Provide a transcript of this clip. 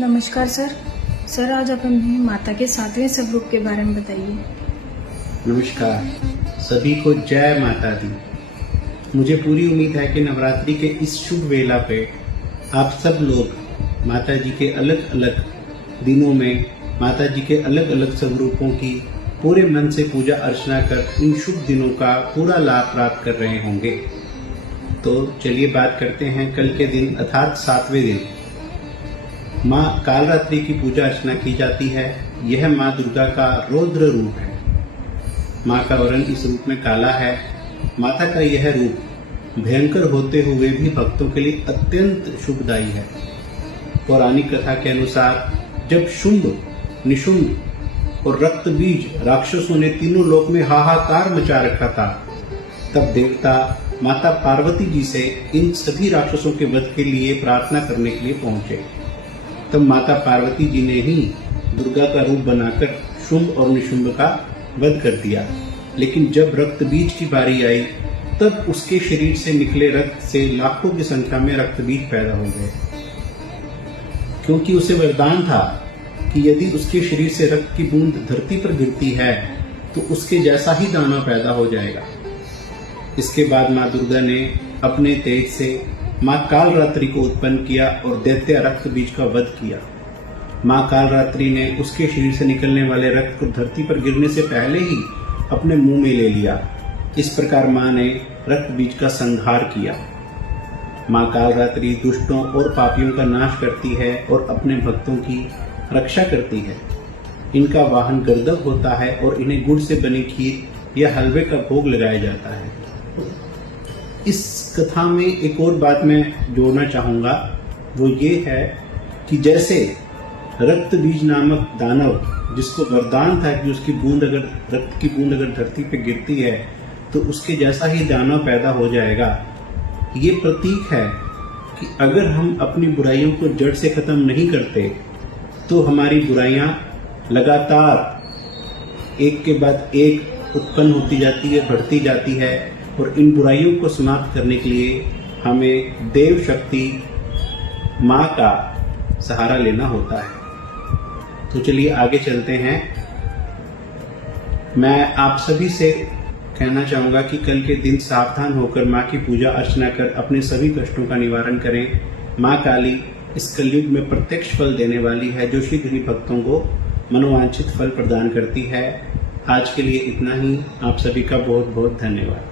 नमस्कार sir. Sir आज आप हमें माता के 7वें स्वरूप के बारे में बताइए। नमस्कार, सभी को जय माता दी। मुझे पूरी उम्मीद है कि नवरात्रि के इस शुभ वेला पे आप सब लोग माता जी के अलग अलग दिनों में माता जी के अलग अलग स्वरूपों की पूरे मन से पूजा अर्चना कर इन शुभ दिनों का पूरा लाभ प्राप्त कर रहे होंगे। तो चलिए बात करते हैं कल के दिन अर्थात 7वें दिन माँ कालरात्रि की पूजा अर्चना की जाती है। यह माँ दुर्गा का रौद्र रूप है। माँ का वर्ण इस रूप में काला है। माता का यह रूप भयंकर होते हुए भी भक्तों के लिए अत्यंत शुभदायी है। पौराणिक कथा के अनुसार जब शुंभ, निशुंभ और रक्तबीज राक्षसों ने तीनों लोक में हाहाकार मचा रखा था, तब देवता माता पार्वती जी से इन सभी राक्षसों के वध के लिए प्रार्थना करने के लिए पहुंचे। तब माता पार्वती जी ने ही दुर्गा का रूप बनाकर शुंभ और निशुंभ का वध कर दिया। लेकिन जब रक्त बीज की बारी आई, तब उसके शरीर से निकले रक्त से लाखों की संख्या में रक्त बीज पैदा हो गए, क्योंकि उसे वरदान था कि यदि उसके शरीर से रक्त की बूंद धरती पर गिरती है तो उसके जैसा ही दानव पैदा हो जाएगा। इसके बाद माँ दुर्गा ने अपने तेज से माँ कालरात्रि को उत्पन्न किया और दैत्य रक्त बीज का वध किया। माँ कालरात्रि ने उसके शरीर से निकलने वाले रक्त को धरती पर गिरने से पहले ही अपने मुंह में ले लिया। इस प्रकार माँ ने रक्त बीज का संहार किया। माँ कालरात्रि दुष्टों और पापियों का नाश करती है और अपने भक्तों की रक्षा करती है। इनका वाहन गर्दभ होता है और इन्हें गुड़ से बनी खीर या हलवे का भोग लगाया जाता है। इस कथा में एक और बात मैं जोड़ना चाहूंगा, वो ये है कि जैसे रक्त बीज नामक दानव, जिसको वरदान था कि उसकी बूंद अगर रक्त की बूंद अगर धरती पे गिरती है तो उसके जैसा ही दानव पैदा हो जाएगा, ये प्रतीक है कि अगर हम अपनी बुराइयों को जड़ से खत्म नहीं करते तो हमारी बुराइयां लगातार एक के बाद एक उत्पन्न होती जाती है, बढ़ती जाती है, और इन बुराइयों को समाप्त करने के लिए हमें देव शक्ति माँ का सहारा लेना होता है। तो चलिए आगे चलते हैं। मैं आप सभी से कहना चाहूंगा कि कल के दिन सावधान होकर माँ की पूजा अर्चना कर अपने सभी कष्टों का निवारण करें। माँ काली इस कलयुग में प्रत्यक्ष फल देने वाली है, जो शीघ्र ही भक्तों को मनोवांछित फल प्रदान करती है। आज के लिए इतना ही। आप सभी का बहुत बहुत धन्यवाद।